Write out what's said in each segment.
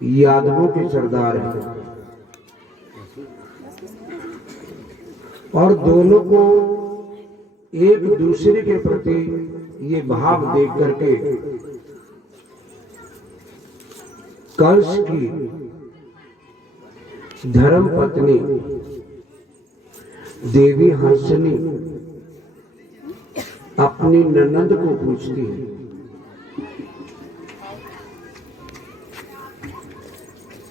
यादवों के सरदार हैं और दोनों को एक दूसरे के प्रति ये भाव देख करके कंस की धर्म पत्नी देवी हंसनी अपनी ननद को पूछती है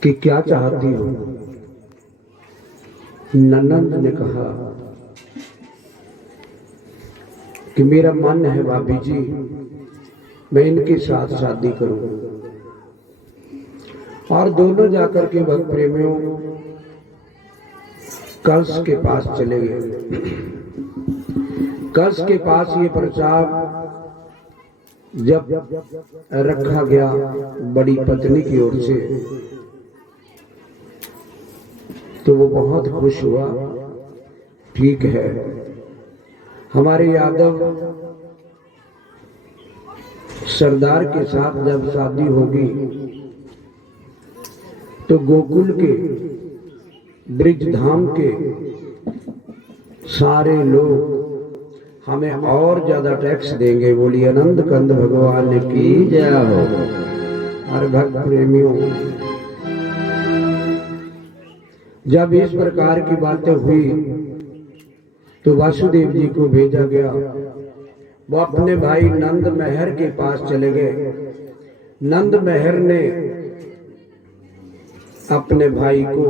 कि क्या चाहती हो। ननद ने कहा कि मेरा मन है भाभी जी, मैं इनके साथ शादी करूं। और दोनों जाकर के भक्त प्रेमियों कंस के पास चले गए। कंस के पास ये प्रस्ताव जब रखा गया बड़ी पत्नी की ओर से तो वो बहुत खुश हुआ। ठीक है, हमारे यादव सरदार के साथ जब शादी होगी तो गोकुल के ब्रिजधाम के सारे लोग हमें और ज्यादा टैक्स देंगे। बोली आनंद कंद भगवान की जय हो। और भक्त प्रेमियों, जब इस प्रकार की बातें हुई तो वासुदेव जी को भेजा गया। वो अपने भाई नंद महर के पास चले गए। नंद महर ने अपने भाई को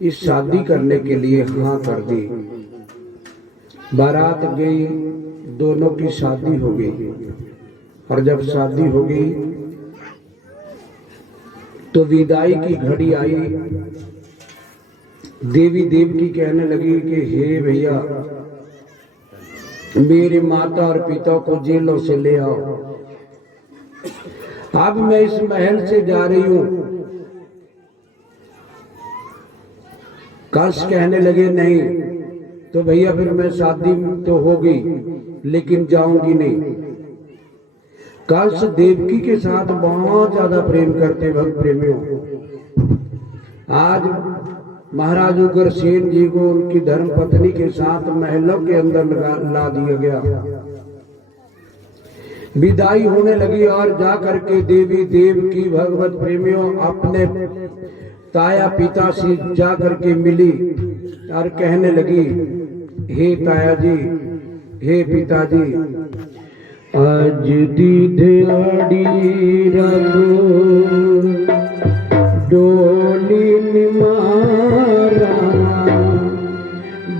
इस शादी करने के लिए हाँ कर दी। बारात गई, दोनों की शादी हो गई। और जब शादी हो गई तो विदाई की घड़ी आई। देवी देवकी कहने लगी कि हे भैया, मेरे माता और पिता को जेलों से ले आओ। अब मैं इस महल से जा रही हूं। कंस कहने लगे नहीं तो भैया फिर मैं शादी तो होगी लेकिन जाऊंगी नहीं। कंस देवकी के साथ बहुत ज्यादा प्रेम करते भक्त प्रेमियों। आज महाराज उग्रसेन जी को उनकी धर्म पत्नी के साथ महलों के अंदर ला दिया गया। विदाई होने लगी और जा करके देवी देवकी भगवत प्रेमियों अपने ताया पिता से जा करके मिली और कहने लगी, हे ताया जी, हे पिताजी, आज दी दिहाड़ी रघु डोली निमारा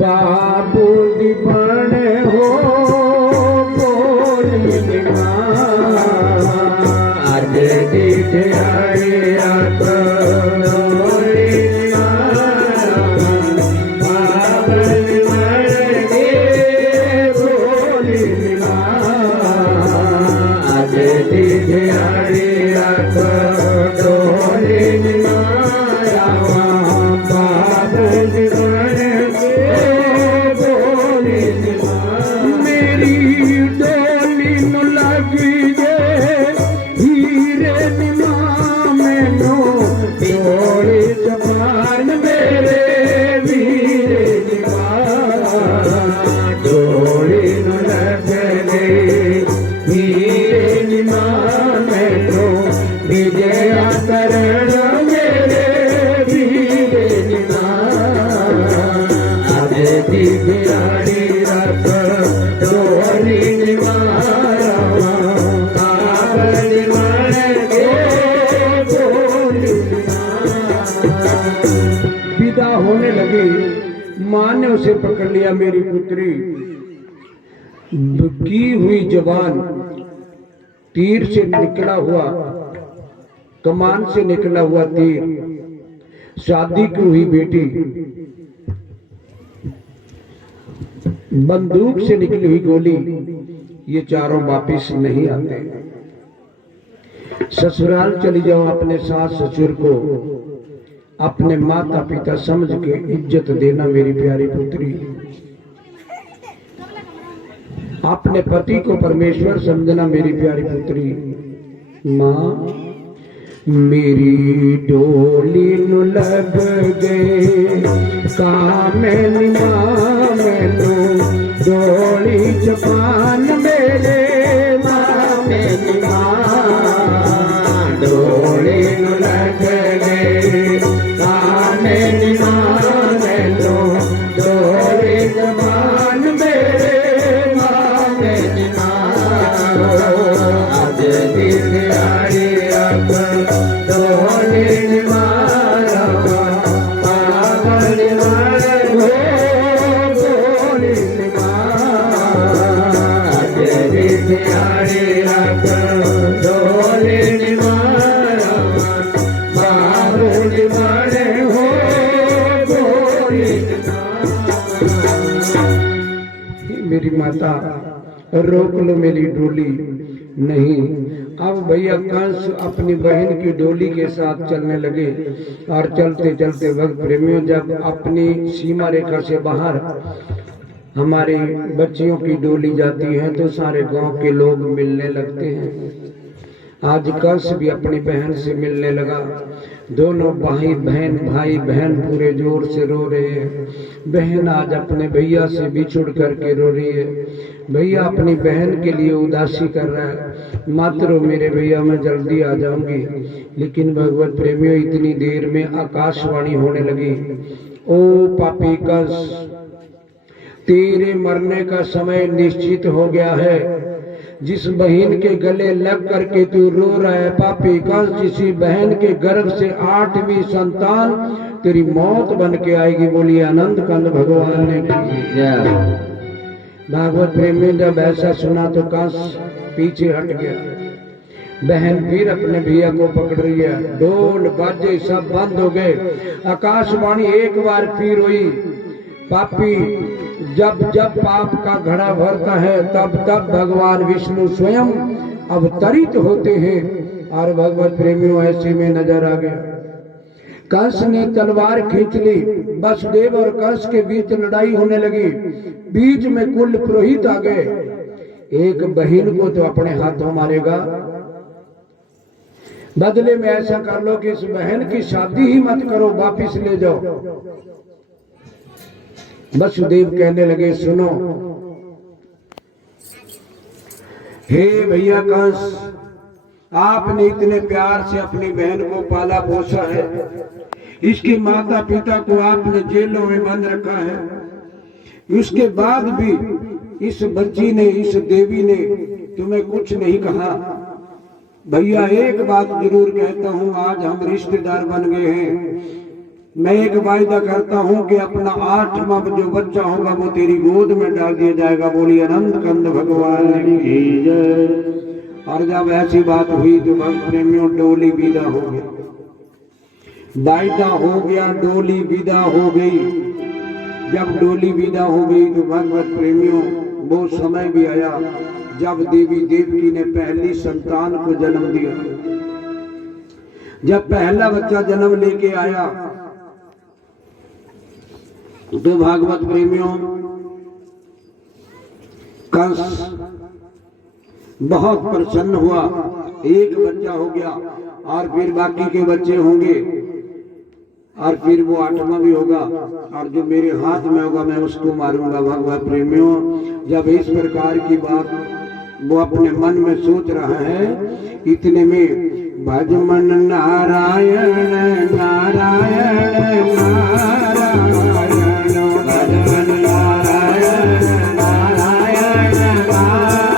बाबू दीपण हो बोली निमारा। आज दी दिहाड़ी विदा होने लगी। मां ने उसे पकड़ लिया। मेरी पुत्री की हुई जवान, तीर से निकला हुआ, कमान से निकला हुआ तीर, शादी की हुई बेटी, बंदूक से निकली हुई गोली, ये चारों वापिस नहीं आते। ससुराल चली जाओ। अपने सास ससुर को अपने माता पिता समझ के इज्जत देना मेरी प्यारी पुत्री। अपने पति को परमेश्वर समझना मेरी प्यारी पुत्री। माँ, मेरी डोली नु लग गए कामेनी मां मैनू डोली जपान मेरे मामेनी मां डोली नु लग गए कामेनी मां मैनू डोली जपान मेरे मामेनी मां आज दिन आई डोली मारा पावन मारो डोली मारा प्यारे डोली मारा पावन मारे हो डोली। मेरी माता रोक लो मेरी डोली नहीं। अब भैया कंस अपनी बहन की डोली के साथ चलने लगे और चलते चलते वक्त प्रेमियों जब अपनी सीमा रेखा से बाहर हमारी बच्चियों की डोली जाती है तो सारे गांव के लोग मिलने लगते हैं। आज कंस भी अपनी बहन से मिलने लगा। दोनों भाई बहन पूरे जोर से रो रहे हैं। बहन आज अपने भैया से बिछुड़ करके रो रही है। भैया अपनी बहन के लिए उदासी कर रहा है, मत रो मेरे भैया, मैं जल्दी आ जाऊंगी। लेकिन भगवत प्रेमियों इतनी देर में आकाशवाणी होने लगी, ओ पापी कंस, तेरे मरने का समय निश्चित हो गया है। जिस बहन के गले लग करके तू रो रहा है पापी कंस, किसी बहन के गर्भ से 8वीं संतान तेरी मौत बन के आएगी। बोलिए आनंद कंद भगवान ने की। भागवत प्रेमी जब ऐसा सुना तो कंस पीछे हट गया। बहन फिर अपने भैया को पकड़ रही है। ढोल बाजे सब बंद हो गए। आकाशवाणी एक बार फिर हुई, पापी जब जब पाप का घड़ा भरता है तब तब भगवान विष्णु स्वयं अवतरित होते हैं। और भगवत प्रेमियों ऐसे में नजर आ गया। कंस ने तलवार खींच ली। वसुदेव और कंस के बीच लड़ाई होने लगी। बीच में कुल पुरोहित आ गए। एक बहन को तो अपने हाथों मारेगा, बदले में ऐसा कर लो कि इस बहन की शादी ही मत करो, वापिस ले जाओ। वसुदेव कहने लगे, सुनो हे भैया कंस, आपने इतने प्यार से अपनी बहन को पाला पोसा है, इसके माता पिता को आपने जेलों में बंद रखा है, उसके बाद भी इस बच्ची ने, इस देवी ने तुम्हें कुछ नहीं कहा। भैया एक बात जरूर कहता हूँ, आज हम रिश्तेदार बन गए हैं। मैं एक वायदा करता हूँ कि अपना 8वां जो बच्चा होगा वो तेरी गोद में डाल दिया जाएगा। बोलिए आनंद कंद भगवान की जय। और जब ऐसी बात हुई तो भक्त प्रेमियों डोली विदा हो गई। वायदा हो गया, डोली विदा हो गई। जब डोली विदा हो गई तो भगवत प्रेमियों वो समय भी आया जब देवी देवकी ने पहली संतान को जन्म दिया। जब पहला बच्चा जन्म लेके आया तो भागवत प्रेमियों कंस बहुत प्रसन्न हुआ। एक बच्चा हो गया और फिर बाकी के बच्चे होंगे और फिर वो 8वां भी होगा और जो मेरे हाथ में होगा मैं उसको मारूंगा। भगवत प्रेमियों जब इस प्रकार की बात वो अपने मन में सोच रहा है, इतने में भजमन नारायण नारायण नारायण भजमन नारायण नारायण नारायण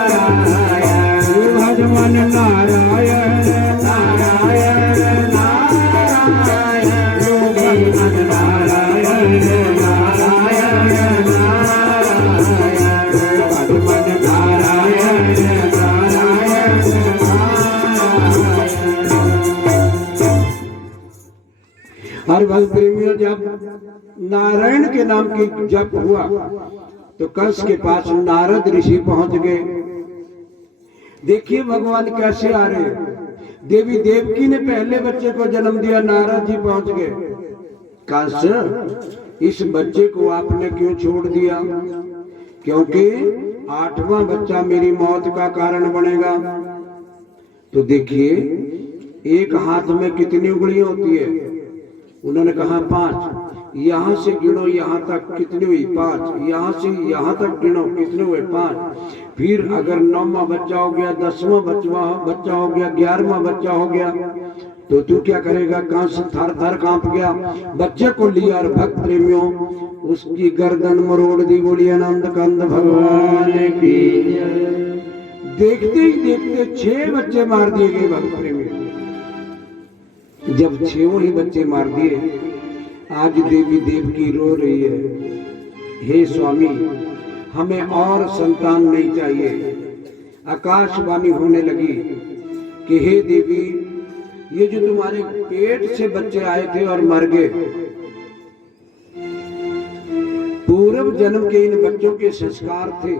भजमन नारायण नारायण नारायण भजमन नारायण नारायण नारायण भजमन नारायण नारायण नारायण। और भक्त प्रेमियों जब नारायण के नाम की जप हुआ तो कंस के पास नारद ऋषि पहुंच गए। देखिए भगवान कैसे आ रहे। देवी देवकी ने पहले बच्चे को जन्म दिया, नारद जी पहुंच गए। कंस, इस बच्चे को आपने क्यों छोड़ दिया? क्योंकि 8वां बच्चा मेरी मौत का कारण बनेगा। तो देखिए एक हाथ में कितनी उंगलियां होती है? उन्होंने कहा 5। यहाँ से गिनो यहाँ तक, कितनी हुई? 5। यहाँ से यहाँ तक गिनो, कितने हुए? 5। फिर अगर 9वां बच्चा हो गया, 10वां बच्चा हो गया, 11वां बच्चा हो गया, तो तू क्या करेगा? कहां से थर थर कांप गया। बच्चे को लिया और भक्त प्रेमियों उसकी गर्दन मरोड़ दी। बोली आनंद कंद भगवान की। देखते ही देखते 6 बच्चे मार दिए गए भक्त प्रेमियों। जब 6 ही बच्चे मार दिए, आज देवी देवकी रो रही है, हे स्वामी हमें और संतान नहीं चाहिए। आकाशवाणी होने लगी कि हे देवी, ये जो तुम्हारे पेट से बच्चे आए थे और मर गए, पूर्व जन्म के इन बच्चों के संस्कार थे।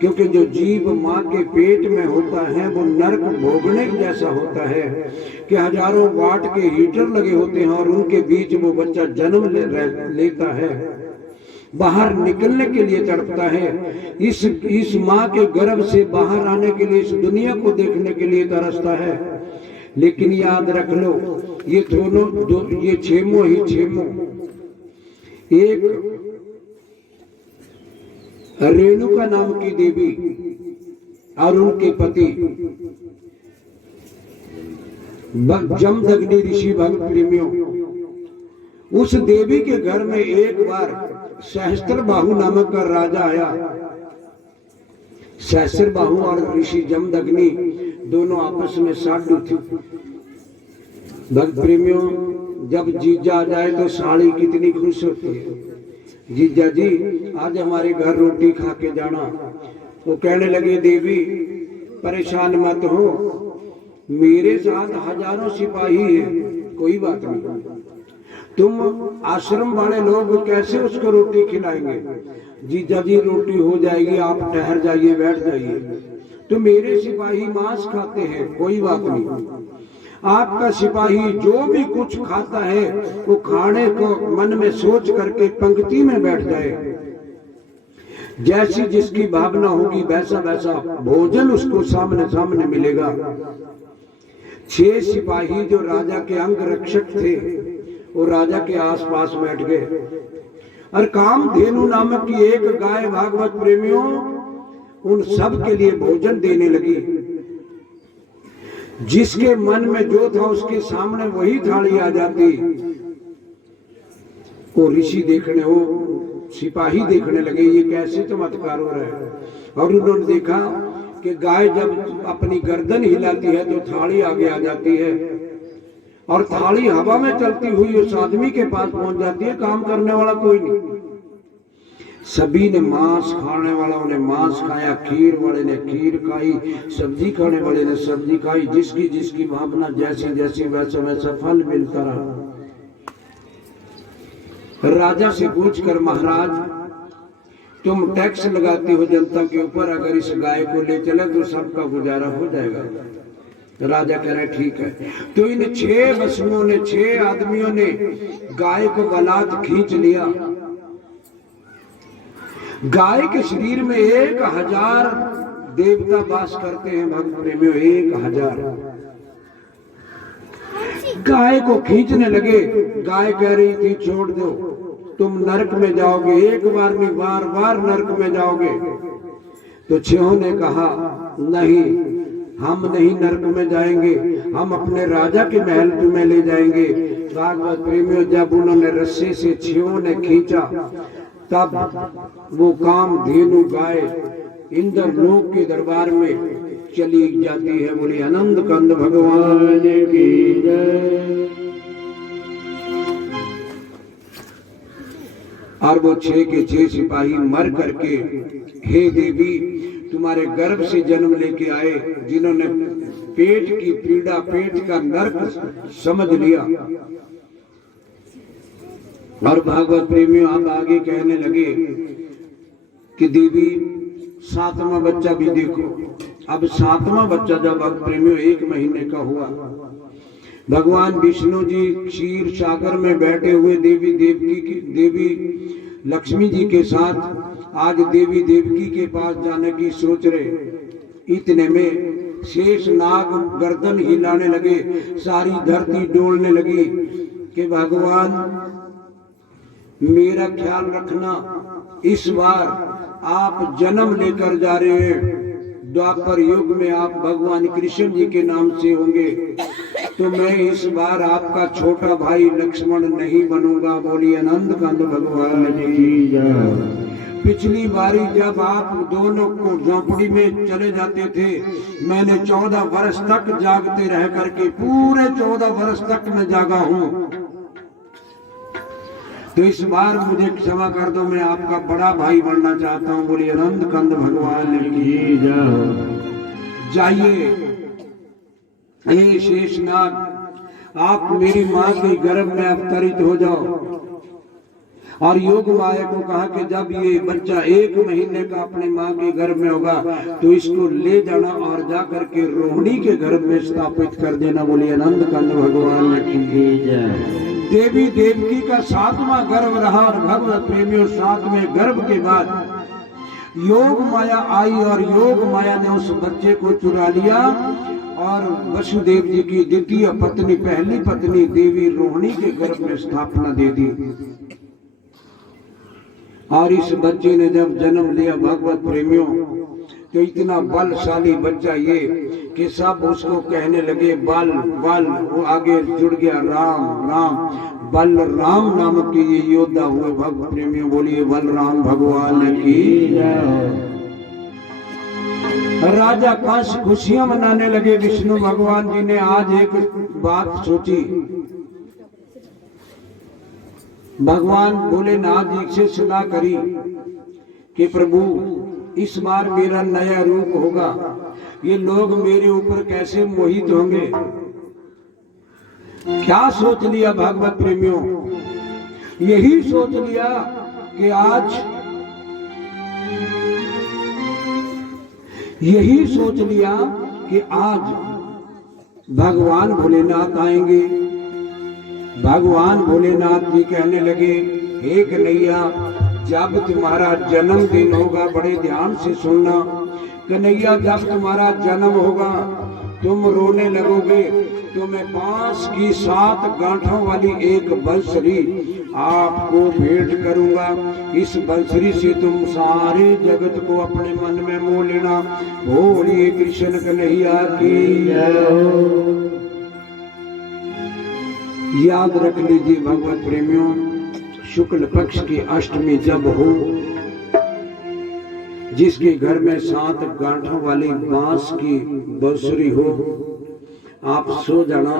क्योंकि जो जीव माँ के पेट में होता है वो नरक भोगने जैसा होता है कि हजारों वाट के हीटर लगे होते हैं और उनके बीच वो बच्चा जन्म लेता है, बाहर निकलने के लिए तड़पता है, इस माँ के गर्भ से बाहर आने के लिए, इस दुनिया को देखने के लिए तरसता है। लेकिन याद रख लो, ये दोनों ये 6 ही 6, एक रेणुका नाम की देवी और उनके पति जमदग्नि ऋषि भक्त प्रेमियों, उस देवी के घर में एक बार सहस्त्रबाहु नामक का राजा आया। सहस्त्रबाहु और ऋषि जमदग्नि दोनों आपस में साधु थे। भक्त प्रेमियों, जब जीजा आ जाए तो साड़ी कितनी खुश होती है, जीजा जी आज हमारे घर रोटी खा के जाना। वो कहने लगे देवी परेशान मत हो, मेरे साथ हजारों सिपाही हैं, कोई बात नहीं। तुम आश्रम वाले लोग कैसे उसको रोटी खिलाएंगे? जीजा जी रोटी हो जाएगी, आप ठहर जाइए, बैठ जाइए। तो मेरे सिपाही मांस खाते हैं, कोई बात नहीं। आपका सिपाही जो भी कुछ खाता है वो खाने को मन में सोच करके पंक्ति में बैठ जाए। जैसी जिसकी भावना होगी वैसा वैसा भोजन उसको सामने सामने मिलेगा। 6 सिपाही जो राजा के अंग रक्षक थे वो राजा के आसपास बैठ गए और कामधेनु नामक की एक गाय भागवत प्रेमियों उन सब के लिए भोजन देने लगी। जिसके मन में जो था उसके सामने वही थाली आ जाती। वो ऋषि देखने, वो सिपाही देखने लगे ये कैसे चमत्कार हो रहा है। और उन्होंने देखा कि गाय जब अपनी गर्दन हिलाती है तो थाली आगे आ जाती है और थाली हवा में चलती हुई उस आदमी के पास पहुंच जाती है। काम करने वाला कोई नहीं। सभी ने मांस, खाने वालों ने मांस खाया, खीर वाले ने खीर खाई, सब्जी खाने वाले ने सब्जी खाई। जिसकी जिसकी भावना जैसी जैसी वैसा वैसा फल मिलता रहा। राजा से पूछकर महाराज तुम टैक्स लगाते हो जनता के ऊपर, अगर इस गाय को ले चले तो सबका गुजारा हो जाएगा। राजा कह रहे ठीक है। तो इन 6 बसुओं ने, 6 आदमियों ने गाय को बलात् खींच लिया। गाय के शरीर में 1000 देवता वास करते हैं भक्त प्रेमियों, 1000। गाय को खींचने लगे। गाय कह रही थी छोड़ दो, तुम नरक में जाओगे, एक बार नहीं बार बार नरक में जाओगे। तो 6 ने कहा नहीं, हम नहीं नरक में जाएंगे, हम अपने राजा के महल में ले जाएंगे। भागवत प्रेमियों, जब उन्होंने रस्से से 6 ने खींचा तब वो कामधेनु गाय इंद्र लोक के दरबार में चली जाती है। बोली आनंद कंद भगवान की जय। और वो 6 के 6 सिपाही मर करके, हे देवी तुम्हारे गर्भ से जन्म लेके आए, जिन्होंने पेट की पीड़ा, पेट का नरक समझ लिया। और भागवत प्रेमियों अब आगे कहने लगे कि देवी 7वां बच्चा भी देखो। अब 7वां बच्चा जब भक्त प्रेमियों 1 महीने का हुआ, भगवान विष्णु जी क्षीर सागर में बैठे हुए देवी लक्ष्मी जी के साथ आज देवी देवकी के पास जाने की सोच रहे। इतने में शेष नाग गर्दन हिलाने लगे, सारी धरती डोलने लगी कि भगवान मेरा ख्याल रखना, इस बार आप जन्म लेकर जा रहे हैं, द्वापर युग में आप भगवान कृष्ण जी के नाम से होंगे, तो मैं इस बार आपका छोटा भाई लक्ष्मण नहीं बनूंगा। बोलिए आनंद कंद भगवान की जय। पिछली बारी जब आप दोनों को झोंपड़ी में चले जाते थे, मैंने 14 वर्ष तक जागते रह करके, पूरे 14 वर्ष तक मैं जागा हूं, तो इस बार मुझे क्षमा कर दो, मैं आपका बड़ा भाई बनना चाहता हूं। बोलिए आनंद कंद भगवान की जय। जाइए हे शेषनाग, आप मेरी माँ के गर्भ में अवतरित हो जाओ। और योग माया को कहा कि जब ये बच्चा 1 महीने का अपनी माँ के गर्भ में होगा तो इसको ले जाना और जाकर के रोहिणी के गर्भ में स्थापित कर देना। बोलिए आनंद कंद भगवान की जय। देवी देवकी का 7वां गर्भ रहा और भगवत प्रेमियों 7वें गर्भ के बाद योग माया आई और योग माया ने उस बच्चे को चुरा लिया और वसुदेव जी की द्वितीय पत्नी, पहली पत्नी देवी रोहिणी के गर्भ में स्थापना दे दी। और इस बच्चे ने जब जन्म लिया भगवत प्रेमियों, तो इतना बलशाली बच्चा ये कि सब उसको कहने लगे बल बल, वो आगे जुड़ गया राम राम, बल राम नामक के ये योद्धा हुए भगवत प्रेमियों। बोलिए बलराम भगवान की जय। राजा कंस खुशियां मनाने लगे। विष्णु भगवान जी ने आज एक बात सोची, भगवान भोलेनाथ जी से सलाह करी कि प्रभु इस बार मेरा नया रूप होगा, ये लोग मेरे ऊपर कैसे मोहित होंगे। क्या सोच लिया भागवत प्रेमियों, यही सोच लिया कि आज, यही सोच लिया कि आज भगवान भोलेनाथ आएंगे। भगवान भोलेनाथ जी कहने लगे, हे कन्हैया जब तुम्हारा जन्मदिन होगा, बड़े ध्यान से सुनना कन्हैया, जब तुम्हारा जन्म होगा तुम रोने लगोगे तो मैं बांस की 7 गांठों वाली एक बंसरी आपको भेंट करूंगा। इस बंसरी से तुम सारे जगत को अपने मन में मोह लेना। बोलिए कृष्ण कन्हैया की जय। याद रख लीजिए भगवत प्रेमियों, शुक्ल पक्ष की अष्टमी जब हो, जिसके घर में 7 गांठों वाली बांस की बांसुरी हो, आप सो जाना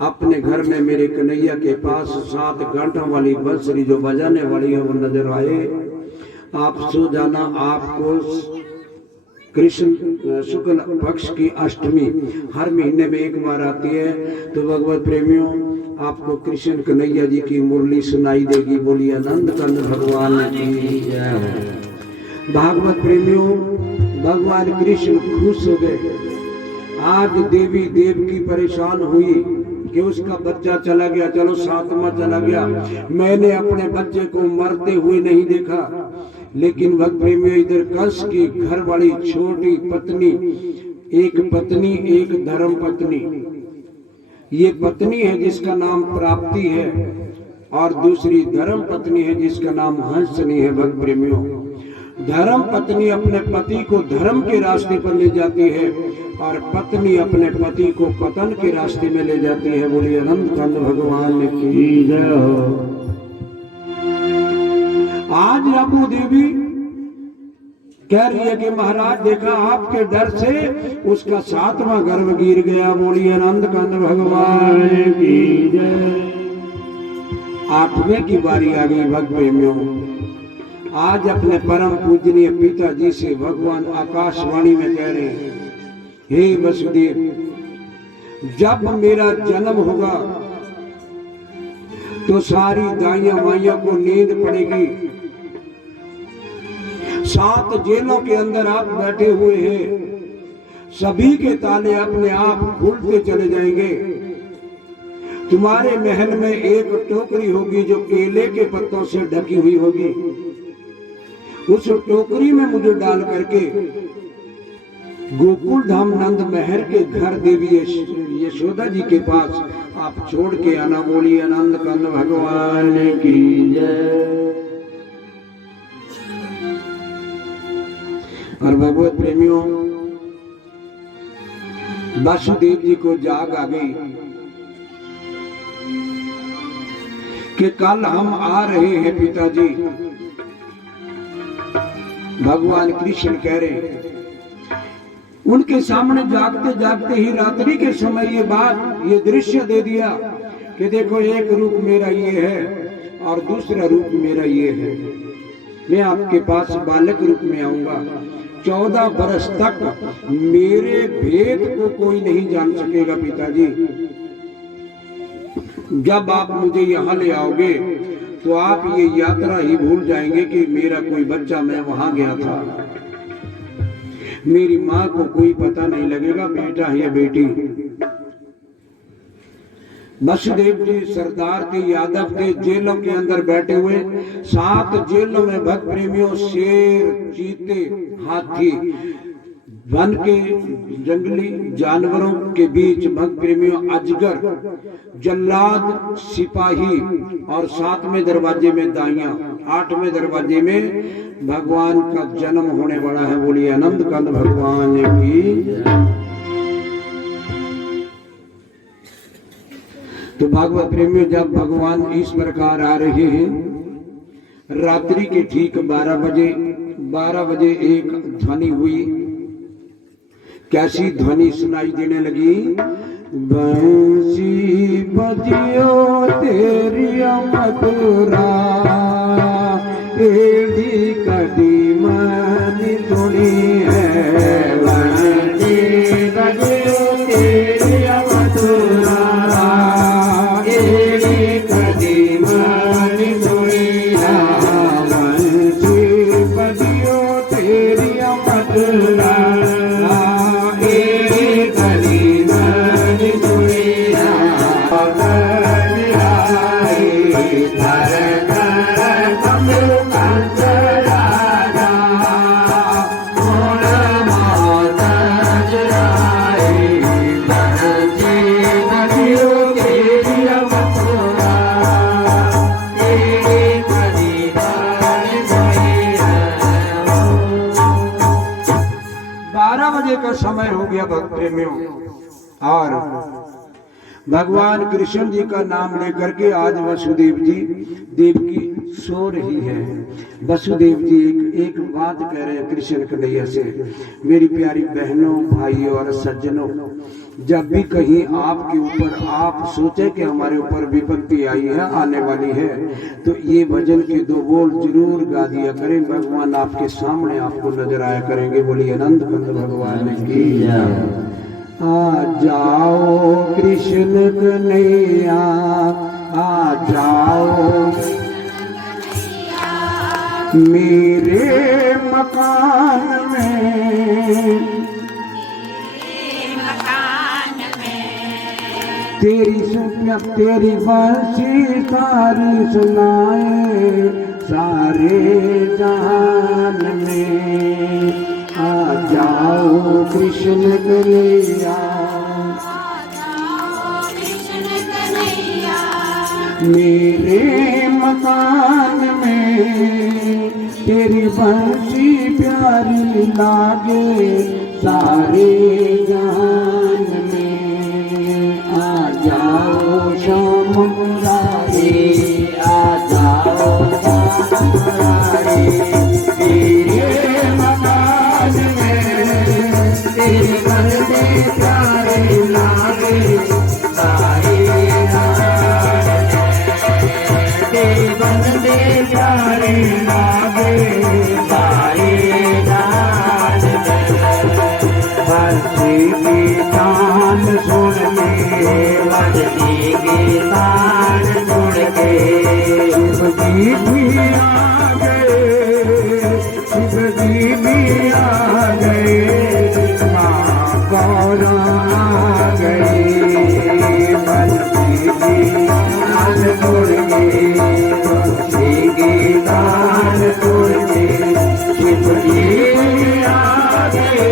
अपने घर में मेरे कन्हैया के पास 7 गांठों वाली बांसुरी जो बजाने वाली है वो नजर आए, आप सो जाना। आपको कृष्ण शुक्ल पक्ष की अष्टमी हर महीने में एक बार आती है, तो भगवत प्रेमियों आपको कृष्ण कन्हैया जी की मुरली सुनाई देगी। बोलिए आनंद कंद भगवान की जय। भागवत प्रेमियों भगवान कृष्ण खुश हो गए। आज देवी देवकी परेशान हुई कि उसका बच्चा चला गया, चलो 7वां चला गया। मैंने अपने बच्चे को मरते हुए नहीं देखा, लेकिन भक्त प्रेमियों इधर कंस की घर वाली छोटी पत्नी, एक पत्नी एक धर्म पत्नी, ये पत्नी है जिसका नाम प्राप्ति है और दूसरी धर्म पत्नी है जिसका नाम हंसनी है। भक्त प्रेमियों धर्म पत्नी अपने पति को धर्म के रास्ते पर ले जाती है और पत्नी अपने पति को पतन के रास्ते में ले जाती है। बोलिए अनंत कंद भगवान की जय हो। आज रघु देवी कह रही है कि महाराज देखा आपके डर से उसका 7वां गर्भ गिर गया। बोलिए आनंद कंद भगवान की जय। 8वें की बारी आ गई भक्त प्रेमियों। आज अपने परम पूजनीय पिताजी से भगवान आकाशवाणी में कह रहे हैं, हे वसुदेव जब मेरा जन्म होगा तो सारी दाइयां माइयों को नींद पड़ेगी। 7 जेलों के अंदर आप बैठे हुए हैं, सभी के ताले अपने आप खुलते चले जाएंगे। तुम्हारे महल में एक टोकरी होगी जो केले के पत्तों से ढकी हुई होगी। उस टोकरी में मुझे डाल करके गोकुल धाम नंद महर के घर देवी यशोदा जी के पास आप छोड़ के आना। बोलिए आनंद कंद भगवान की जय। और भगवत प्रेमियों, वासुदेव जी को जाग आ गई कि कल हम आ रहे हैं पिताजी। भगवान कृष्ण कह रहे, उनके सामने जागते जागते ही रात्रि के समय ये बात, ये दृश्य दे दिया कि देखो एक रूप मेरा ये है और दूसरा रूप मेरा ये है। मैं आपके पास बालक रूप में आऊंगा। 14 बरस तक मेरे भेद को कोई नहीं जान सकेगा पिताजी। जब आप मुझे यहाँ ले आओगे तो आप ये यात्रा ही भूल जाएंगे कि मेरा कोई बच्चा, मैं वहां गया था। मेरी माँ को कोई पता नहीं लगेगा बेटा है या बेटी। वसुदेव जी सरदार थे, यादव थे, जेलों के अंदर बैठे हुए। 7 जेलों में भक्त प्रेमियों, शेर, चीते, हाथी, वन के जंगली जानवरों के बीच भक्त प्रेमियों अजगर, जल्लाद, सिपाही और 7वें दरवाजे में दाइयां, 8वें दरवाजे में भगवान का जन्म होने वाला है। बोलिए आनंद कंद भगवान की। तो भागवत प्रेमियों, जब भगवान इस प्रकार आ रहे हैं, रात्रि के ठीक 12 बजे एक ध्वनि हुई। कैसी ध्वनि सुनाई देने लगी? बंसी बजियो तेरी मथुरा, एड़ी कदी मनी सुनी है। बंसी बजियो तेरी मथुरा, एड़ी कदी मनी सुनी है। बंसी बजियो तेरी मथुरा, का समय हो गया भक्त प्रेमियों। और भगवान कृष्ण जी का नाम लेकर के आज वसुदेव जी देवकी सो रही है। वसुदेव जी एक बात कह रहे हैं कृष्ण कन्हैया से, मेरी प्यारी बहनों, भाइयों और सज्जनों, जब भी कहीं आपके ऊपर आप सोचे कि हमारे ऊपर विपत्ति आई है, आने वाली है, तो ये भजन के 2 बोल जरूर गा दिया करें। भगवान आपके सामने आपको नजर आया करेंगे। बोलिए आनंद कंद भगवान की। आ जाओ कृष्ण कन्हैया, आ जाओ मेरे मकान में, तेरी बंसी सारी सुनाए सारे जहान में। आ जाओ कृष्ण कन्हैया, मेरे मकान में, तेरी बंसी प्यारी लागे सारे जहान में। आ जाओ श्याम मुरारी, आ जाओ श्याम मुरारी, तेरे मकान में, तेरी बंसी प्यारी लागे सारे बंदे प्यारे लागे सारे गान में। बंसी की तान सुन के, बंसी की तान सुन के, शिव जी भी आ गए, शिव जी भी आ गए, माँ गौरा आ गई। बंसी की तान सुन के, दान तुझे शिव जी आ गए।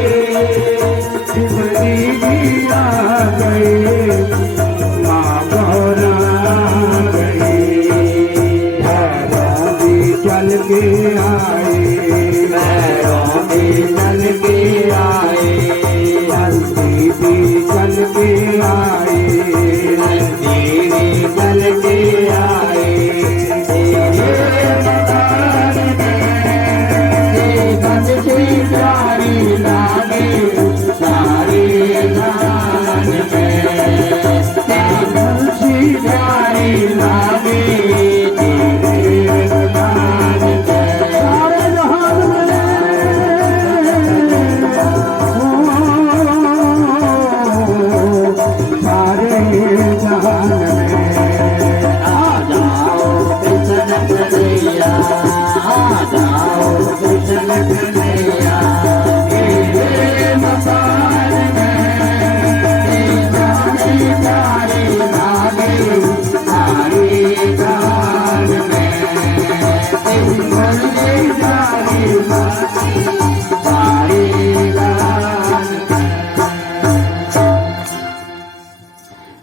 जहान में आ जाओ कृष्ण कन्हैया, आ जाओ कृष्ण कन्हैया। ये मकान में जाने प्यारी लागे, सारी जहान में सारी जहान।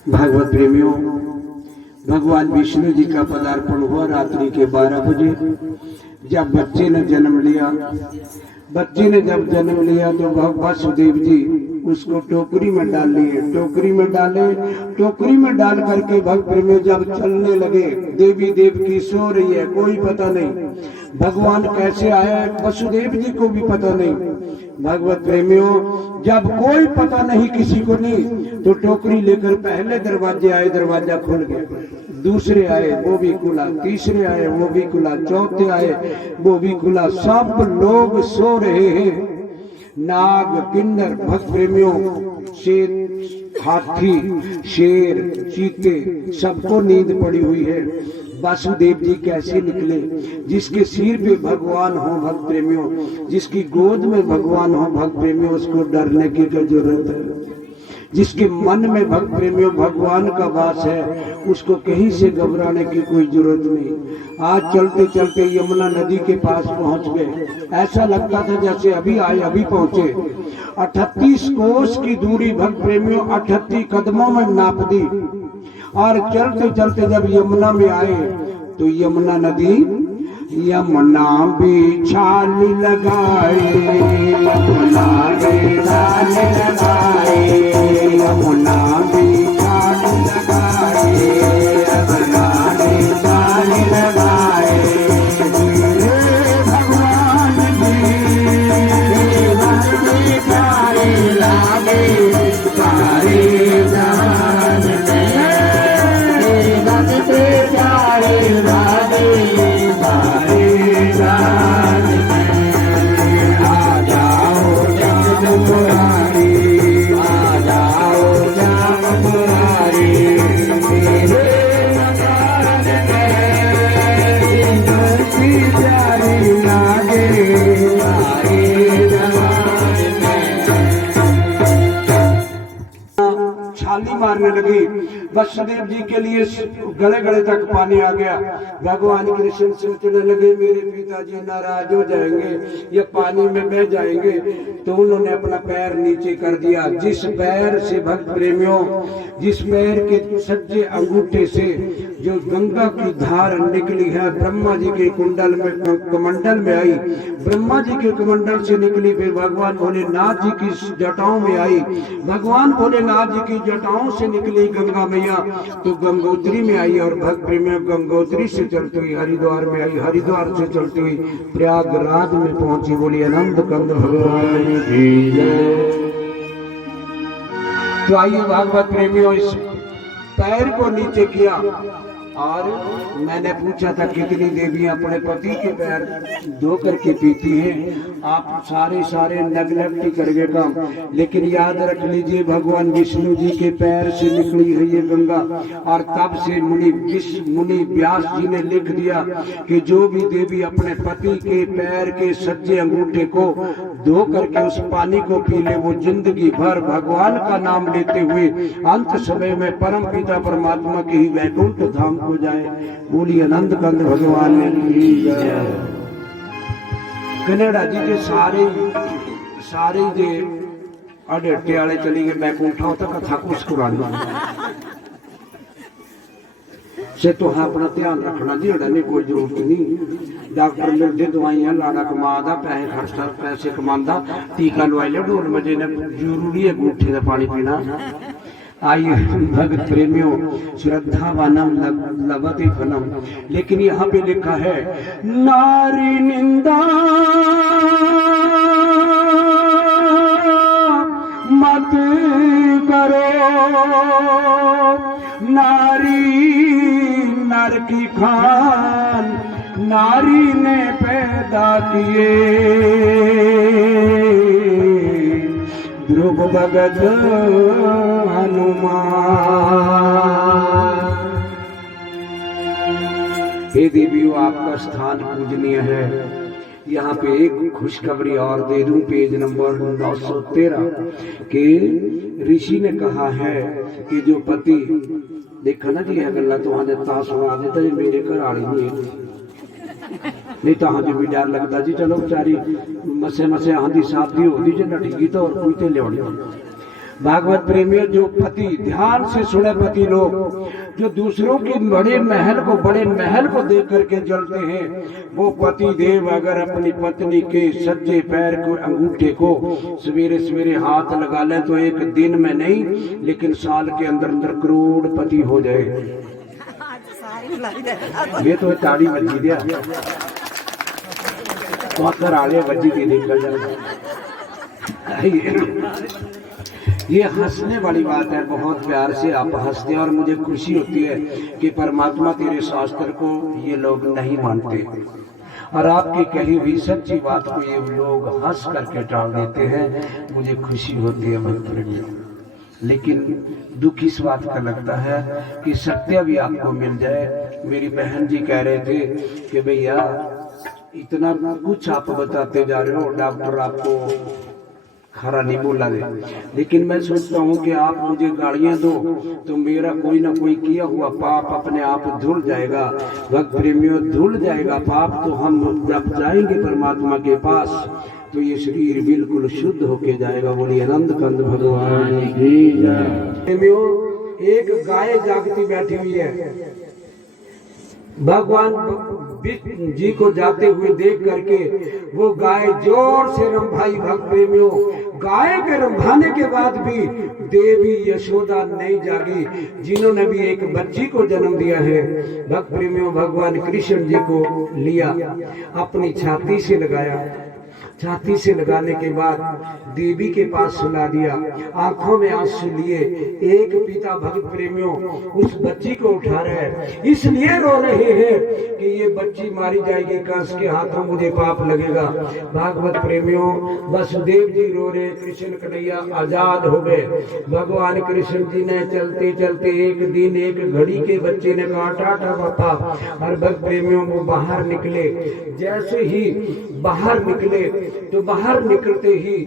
भगवत प्रेमियों, भगवान विष्णु जी का पदार्पण हुआ रात्रि के 12 बजे। जब बच्चे ने जन्म लिया, बच्चे ने जब जन्म लिया तो वासुदेव जी उसको टोकरी में डाल लिए, टोकरी में डाले, टोकरी में डाल करके भक्त प्रेमी जब चलने लगे, देवी देव की सो रही है, कोई पता नहीं भगवान कैसे आया, वसुदेव जी को भी पता नहीं। भगवत प्रेमियों, जब कोई पता नहीं किसी को नहीं, तो टोकरी लेकर पहले दरवाजे आए, दरवाजा खुल गया, दूसरे आए वो भी खुला, तीसरे आए वो भी खुला, चौथे आए वो भी खुला, सब लोग सो रहे हैं। नाग, किन्नर, भक्त प्रेमियों, शेर, हाथी, शेर, चीते, सबको नींद पड़ी हुई है। वासुदेव जी कैसे निकले? जिसके सिर पे भगवान हो भक्त प्रेमियों, जिसकी गोद में भगवान हो भक्त प्रेमियों, उसको डरने की क्या जरूरत है? जिसके मन में भक्त प्रेमियों भगवान का वास है, उसको कहीं से घबराने की कोई जरूरत नहीं। आज चलते चलते यमुना नदी के पास पहुंच गए, ऐसा लगता था जैसे अभी आए अभी पहुंचे। 38 कोस की दूरी भक्त प्रेमियों 38 कदमों में नाप दी, और चलते चलते जब यमुना में आए तो यमुना नदी, यमुना भी छाल लगाए, यमुना भी छाल लगाए, यमुना भी छाल लगाए, यमुना भी छाल लगाए। भगवान जी प्यारे लागे, सारे जहान में भक्त प्यारे लागे, सारे जहान में। आ जाओ जग मुरारी, आ जाओ जग मुरारी, मेरे मकान में तुलसी प्यारी लागे, सारे जहान में। छाली मारने लगी, वसुदेव जी के लिए गले गले तक पानी आ गया। भगवान कृष्ण सोचने लगे मेरे पिताजी नाराज हो जाएंगे, ये पानी में बह जाएंगे, तो उन्होंने अपना पैर नीचे कर दिया। जिस पैर से भक्त प्रेमियों, जिस पैर के सज्जे अंगूठे से जो गंगा की धार निकली है, ब्रह्मा जी के कुंडल में कमंडल में आई, ब्रह्मा जी के कमंडल से निकली, फिर भगवान भोलेनाथ जी की जटाओं में आई, भगवान भोलेनाथ जी की जटाओं से निकली गंगा मैया, तो गंगोत्री में आई, और भक्त प्रेमियों गंगोत्री से चलती हुई हरिद्वार में आई, हरिद्वार से चलती हुई प्रयागराज में पहुंची। बोली आनंद कंद भगवान की जय। तो आइए भागवत प्रेमियों, इस पैर को नीचे किया, और मैंने पूछा था कितनी देवियां अपने पति के पैर धो करके पीती हैं। आप सारे नेगलेक्ट करके काम, लेकिन याद रख लीजिए भगवान विष्णु जी के पैर से निकली है ये गंगा, और तब से मुनि व्यास जी ने लिख दिया कि जो भी देवी अपने पति के पैर के सज्जे अंगूठे को धो करके उस पानी को पी ले, वो जिंदगी भर भगवान का नाम लेते हुए अंत समय में परम पिता परमात्मा के ही वैकुंठ धाम हो जाए। बोली आनंद कंद भगवान ने कनेडा जी के सारे जे अडेटे वाले चली गए बैकुंठा तक कथा कुछ कुरानी से। तो हाँ अपना ध्यान रखना जी, अड़ने कोई जरूरत नहीं। डॉक्टर मिलते दवाइयां लाड़ा कमादा, पैसे खर्चता, पैसे कमांदा, टीका लवाई लो, ढोल मजे ने जरूरी है अंगूठे का पानी पीना। आइए भक्त प्रेमियों, श्रद्धावानम लभते फलम, लेकिन यहाँ पे लिखा है नारी निंदा मत करो, नारी नर की खान नारी ने पैदा किए, जुग भगत हनुमान। हे देवियों, आपका स्थान पूजनीय है। यहाँ पे एक खुशखबरी और दे दूं, पेज नंबर 913 के ऋषि ने कहा है कि जो पति देखा ना जी, गल्ला तो हाँ ता सुना देता जी मेरे घर आड़ी नहीं तो हाँ भी डर लगता जी, चलो बेचारी मसे मसे हाँ की शादी होती जो नठेगी तो और कोई तो लिया। भागवत प्रेमियों, जो पति ध्यान से सुने, पति लोग जो दूसरों की बड़े महल को देख करके जलते हैं, वो पति देव अगर अपनी पत्नी के सज्जे पैर को अंगूठे को सवेरे सवेरे हाथ लगा ले तो एक दिन में नहीं लेकिन साल के अंदर अंदर करोड़पति हो जाए। ये तो ताड़ी बजी दिया तो आगे बजी की निकल जाए। ये हंसने वाली बात है, बहुत प्यार से आप हंसते हैं और मुझे खुशी होती है कि परमात्मा तेरे शास्त्र को ये लोग नहीं मानते और आपकी कही हुई सच्ची बात को ये लोग हंस करके टाल देते हैं। मुझे खुशी होती है भक्त। लेकिन दुख इस बात का लगता है कि सत्य भी आपको मिल जाए। मेरी बहन जी कह रहे थे कि भैया इतना कुछ आप बताते जा रहे हो, डॉक्टर आपको खरा नहीं बोला दे, लेकिन मैं सोचता हूँ कि आप मुझे गाड़ियां दो तो मेरा कोई ना कोई किया हुआ पाप अपने आप धुल जाएगा। भक्त प्रेमियों, धुल जाएगा पाप तो हम जब जाएंगे परमात्मा के पास तो ये शरीर बिल्कुल शुद्ध होके जाएगा। बोलिए आनंद कंद भगवान की जय। प्रेमियों, एक गाय जागती बैठी हुई है। भगवान जी को जाते हुए देख करके वो गाय जोर से रंभाई। भक्त प्रेमियों, गाय के रंभाने के बाद भी देवी यशोदा नहीं जागी, जिन्होंने भी एक बच्ची को जन्म दिया है। भक्त प्रेमियों, भगवान कृष्ण जी को लिया, अपनी छाती से लगाया, छाती से लगाने के बाद देवी के पास सुला दिया, आंखों में आंसू लिए। एक पिता भक्त प्रेमियों उस बच्ची को उठा रहे हैं, इसलिए रो रहे हैं कि ये बच्ची मारी जाएगी, कंस के हाथों मुझे पाप लगेगा। भागवत प्रेमियों, वसुदेव जी रो रहे, कृष्ण कन्हैया आजाद हो गए। भगवान कृष्ण जी ने चलते चलते एक दिन एक घड़ी के बच्चे ने कहा टाटा पापा, और भक्त प्रेमियों वो बाहर निकले। जैसे ही बाहर निकले तो बाहर निकलते ही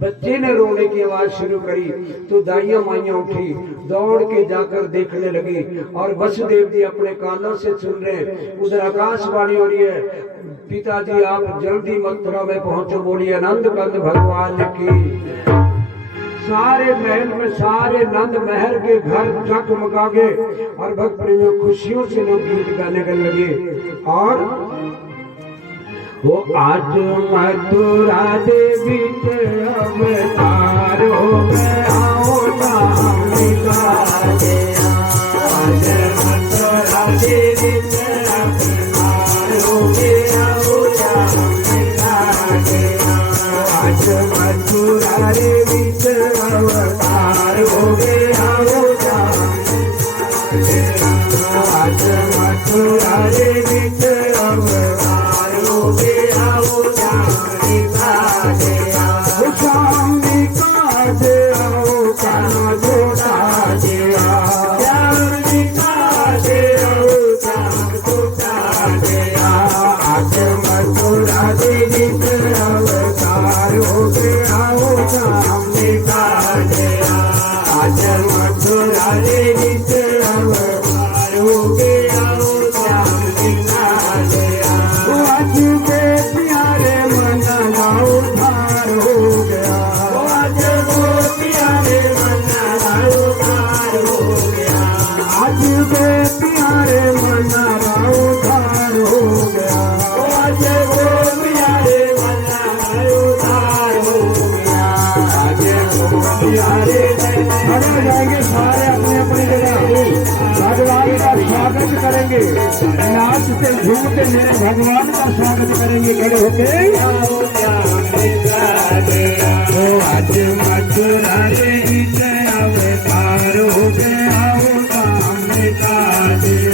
बच्चे ने रोने की आवाज शुरू करी तो दाइयां माइयां उठी, दौड़ के जाकर देखने लगी और वसुदेव जी अपने कानों से सुन रहे। उधर आकाशवाणी हो रही है, पिताजी आप जल्दी मथुरा में पहुंचो। बोलिए आनंद कंद भगवान की। सारे महल में सारे नंद महल के घर जगमगा गए और भक्त प्रेमियों खुशियों से लोग गीत गाने लगे। और वो आज मथुरा देवी के अवतार हो गया, आज मथुरा देवी के अवतार हो गया, आज मथुरा देवी के अवतार हो गया, आज मथुरा देवी के अवतार हो गया, जाएंगे सारे अपने अपनी जगह भगवान का स्वागत करेंगे, नाचते झूमते मेरे भगवान का स्वागत करेंगे खड़े होके। आज मथुरा देवी के अवतार हो गया, सामने का दिल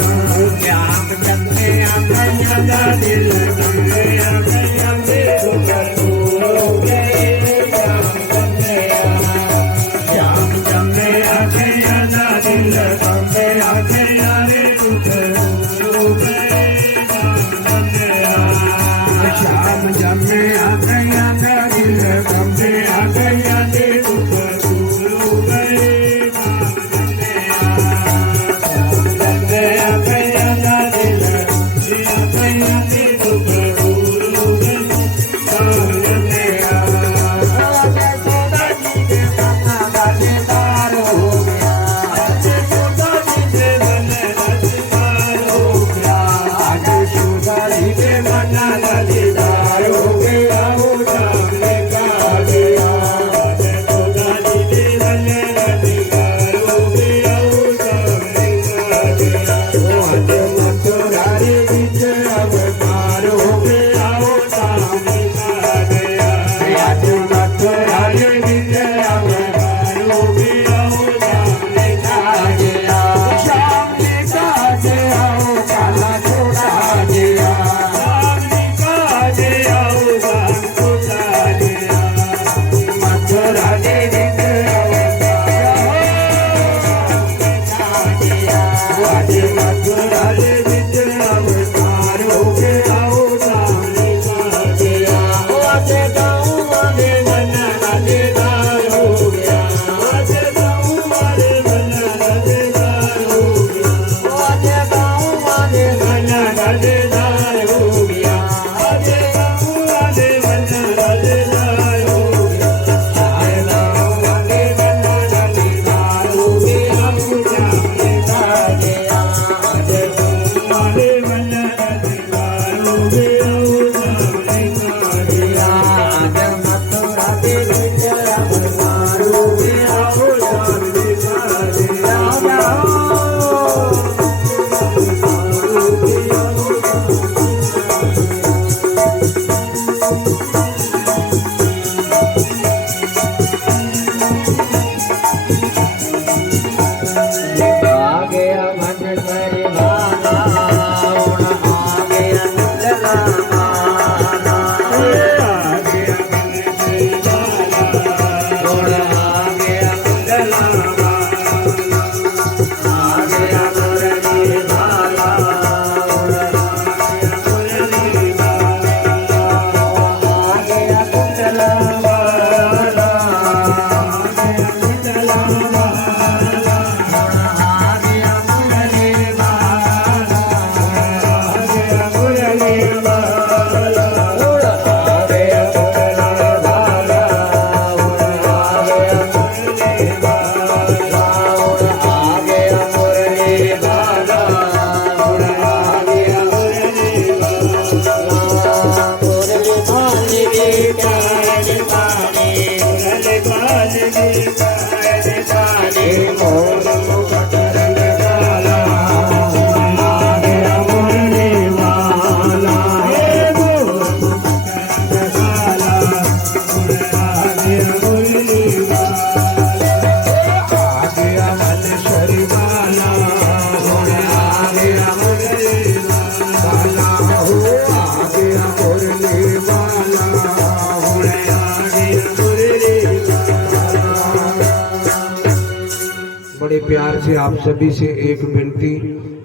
बड़े प्यार से आप सभी से एक विनती,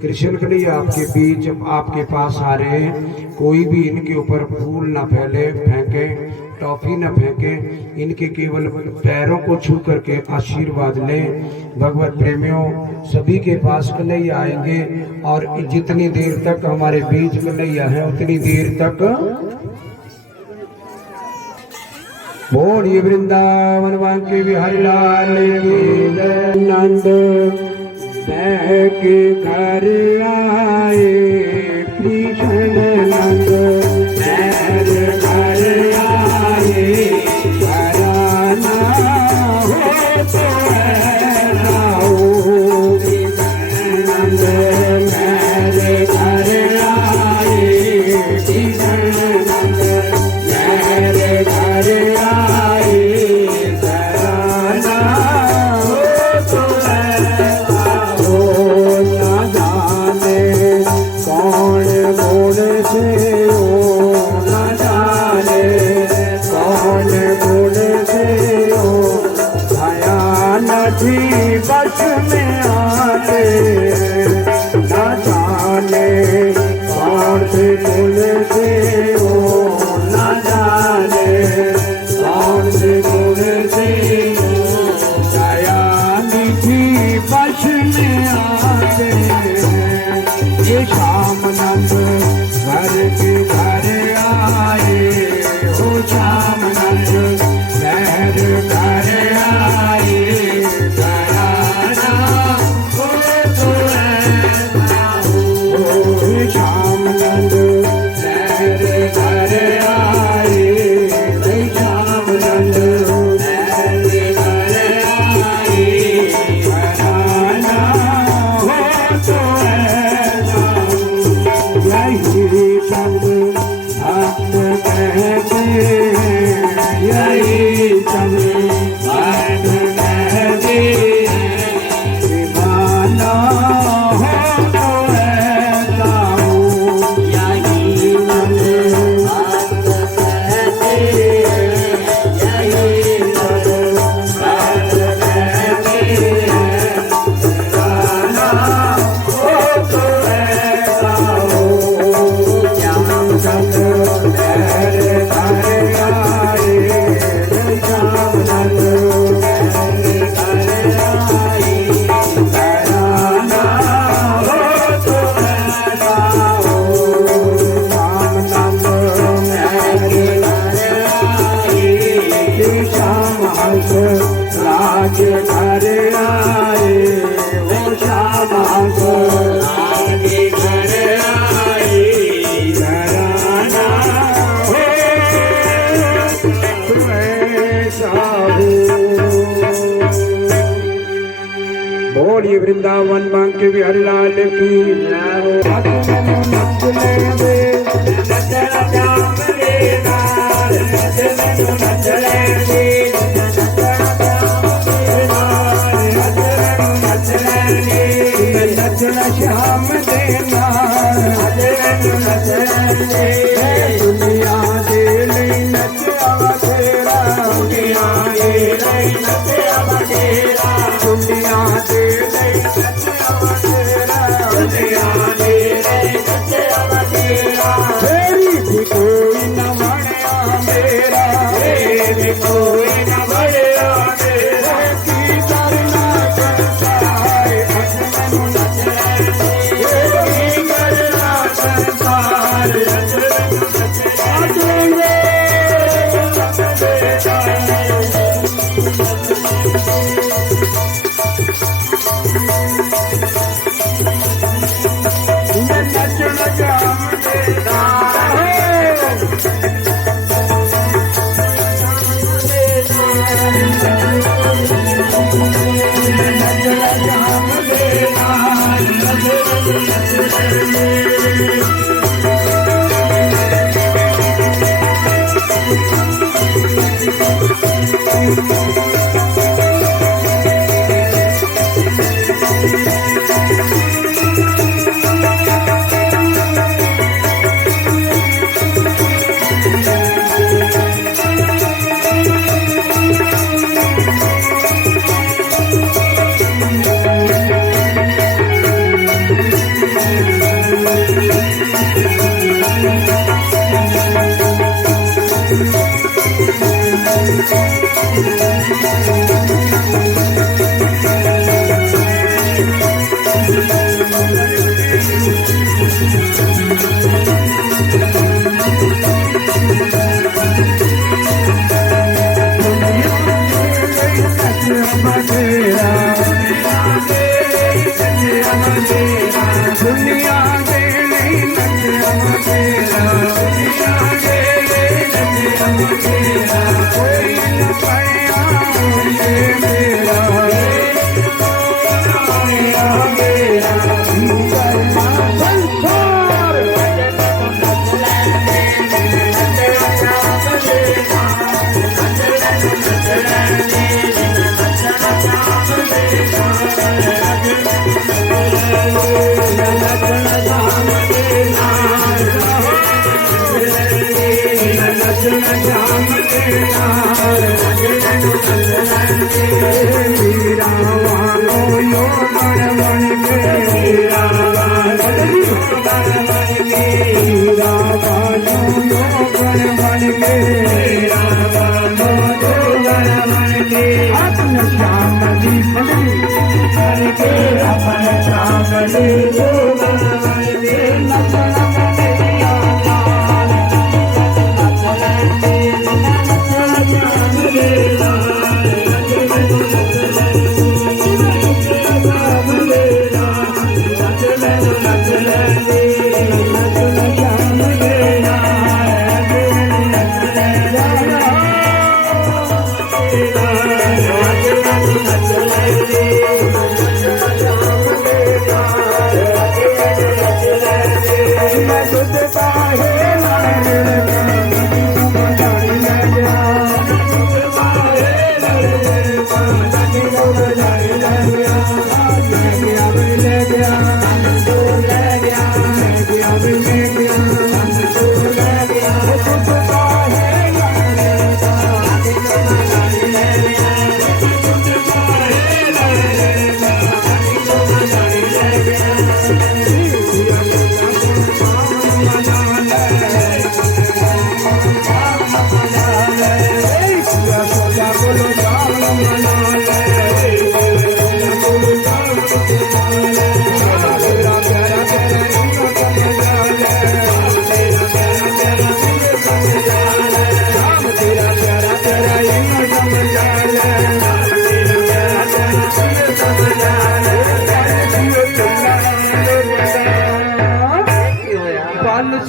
कृष्ण कन्हैया आपके बीच आपके पास आ रहे हैं। कोई भी इनके ऊपर फूल ना फेंके, टॉफी ना फेंके, इनके केवल पैरों को छू करके आशीर्वाद लें। भगवत प्रेमियों, सभी के पास कन्हैया आएंगे और जितनी देर तक हमारे बीच कन्हैया है उतनी देर तक बोलिए वृंदावन बांके बिहारी लाल की जय। नंद बह के घर आए कृष्ण, नंद घर आए, कराना हो तो ऐसा हो। नंद घर आए कृष्ण, नंद घर कौन बोलिए वृंदावन बांके बिहारी लाल की श्याम देना दुनिया दे नचा तेरा दुनिया दे नचा तेरा दुनिया दे नचा तेरा दुनिया दे नचा तेरा तेरी भी कोई न बढ़िया मेरा तेरी कोई न बढ़िया मेरा की करना करता है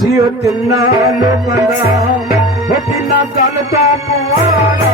सियो तिन्ना लोकां दा हो तिन्ना गल तो पुआड़ा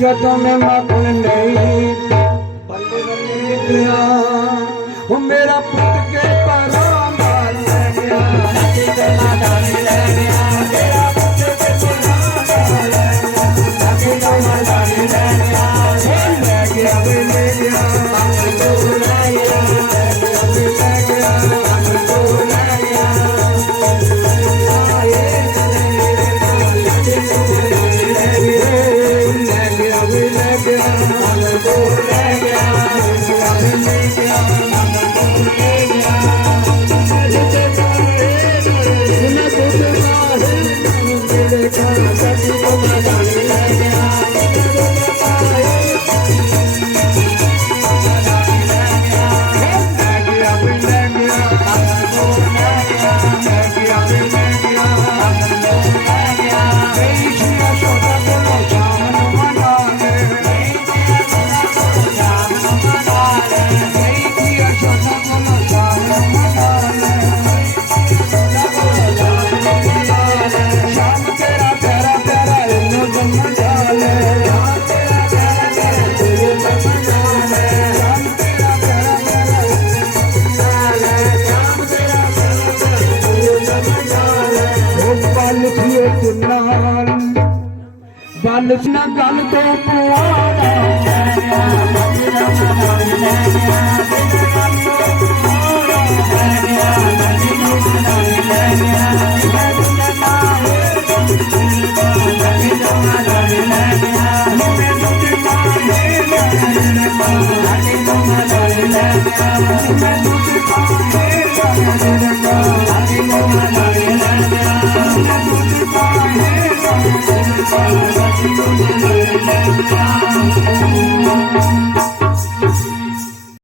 जदों में मगन नहीं गया वो मेरा पुत के पराना ले गया बालिश न गल तो पुआना मैं